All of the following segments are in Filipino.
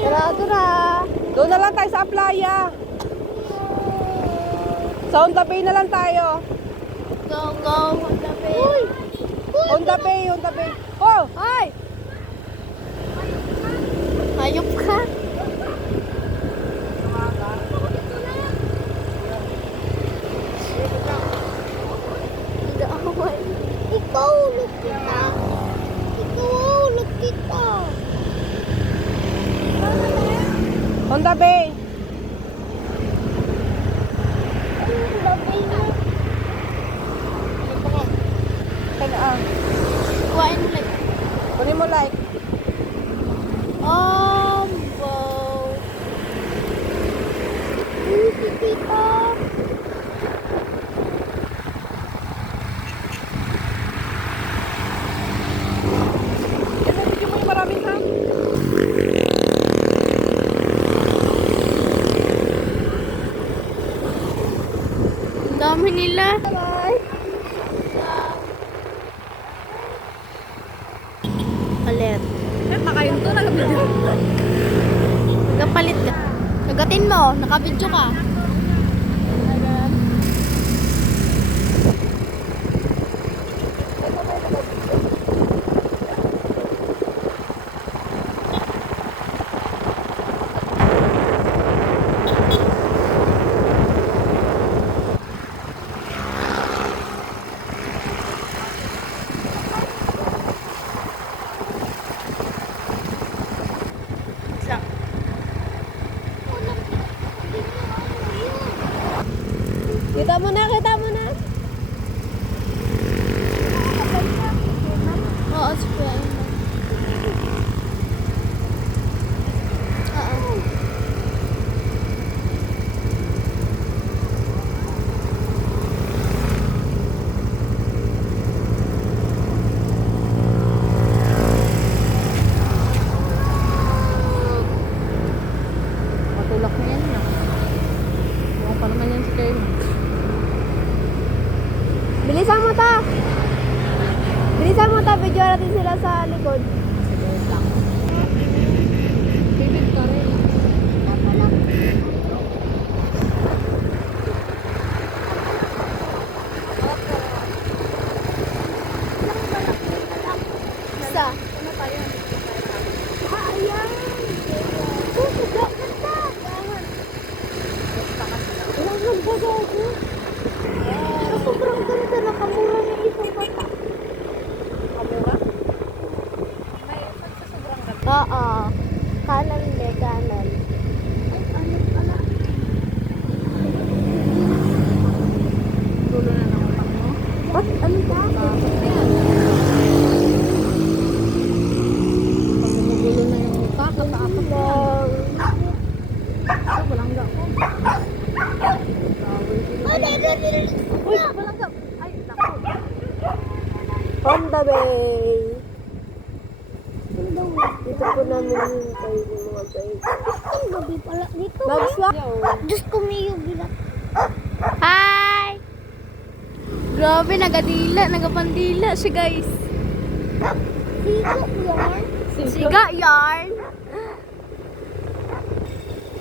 Tara, tara. Doon na lang tayo sa playa. Sa Honda Bay na lang tayo. Go, go. Honda Bay. Uy! Honda Bay, Honda Bay. Oh! Ay! Hayop ka. Ikaw, ulog kita. Ikaw, ulog kita. Honda Bay. Honda Bay na. Kuhain mo like. Kunin mo like. Wow. Uy, si tita. Hindi mo yung maraming ham. Ang dami nila. Palit. Nakayon to, nag-video. Nagapalit ka. Nagatin mo. Nakabidyo ka. Kita mo na, kita mo na. Oo, spray. Oo. Matulak na yan. Mukhang pa naman yan si Kayo. Bilisan mo ta. Bilisan mo ta. Video natin sila sa likod. Bibig ka rin. Isa. Ayan. Ilang ba daw ako? Sobrang ganda. Nakamura na isang bata. Kamura? May sobrang ganda. Oo. Kanan de, kanan. Ay, ano? Dulo na ng utak mo. Ba't ano ba? Pag gumugulo na yung utak, kataakot mo. Ito, balangga ko. Uy, balangga. Ay, naku. Honda Bay. Dito po namin hintay yung mga guys. Ang gabi pala dito. Nag-swap. Diyos ko may bilat. Hi! Grabe, nagadila, nagapandila siya guys. Siga yarn? Siga yarn?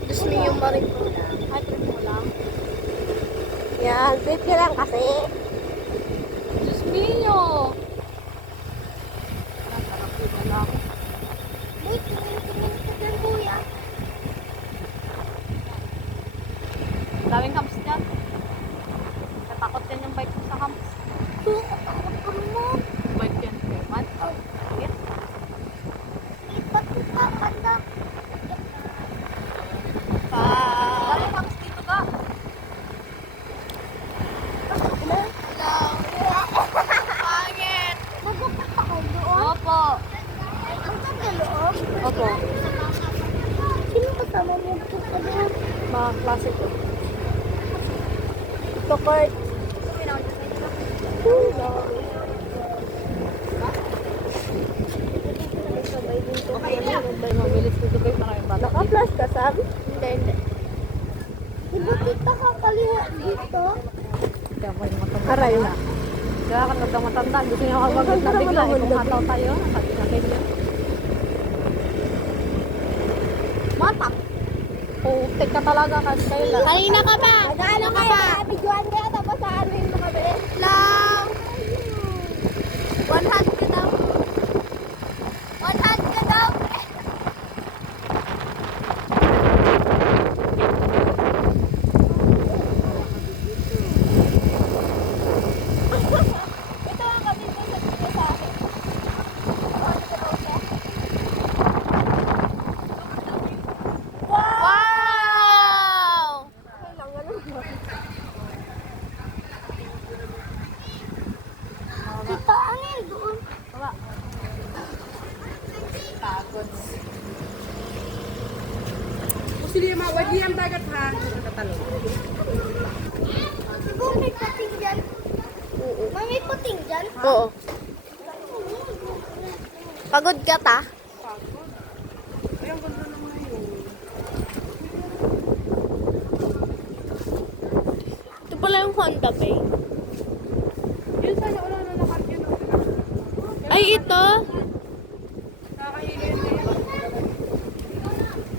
Diyos mo yung maripula. Ay, mo lang. Yan, sweet ka lang kasi. Diyos mio! Nasarap yun lang. Uy, tingin ka dyan, kuya. Daming camps dyan. Natakot yan yung bike mo sa camps. Kuya, katakot ka naman. Bike yan. What? Yes. Ipat ko ka, anak. Daming camps dito ka. Pangit! Magpapak ako doon. Opo. Ang ganda loob. Opo. Sino kasama mo po ka doon? Mga klase ko. Ito, Kurt. Sabay din to. Mabilis dito kayo para yung bata. Naka-flash ka, Sam? Hindi. Di ba kita kakaliwa dito? Kaya ko yung matanda. Aray. Kaya ka nagdang matanda. Gusto niya makabagod na bigla. Kung hataw tayo, sabi natin yun. Putik ka talaga kasi kailan. Kanina ka ba? Ano ka ba? Videoan kaya tapos saanuin mo kami. Lang. 100 daw. 100 daw. Ito ang kami po sa video sa akin. Wow! Kita ano yun doon? Wala. Pagod. Gusto niya mawadi ang dagat ha. Nakatalong. Siguro may puting dyan. Oo. May puting dyan? Oo. Pagod ka ta? Ay, ang ganda naman yun. Ito pala yung Honda Bay. Yun sana wala na lahat yun. Ay, ito.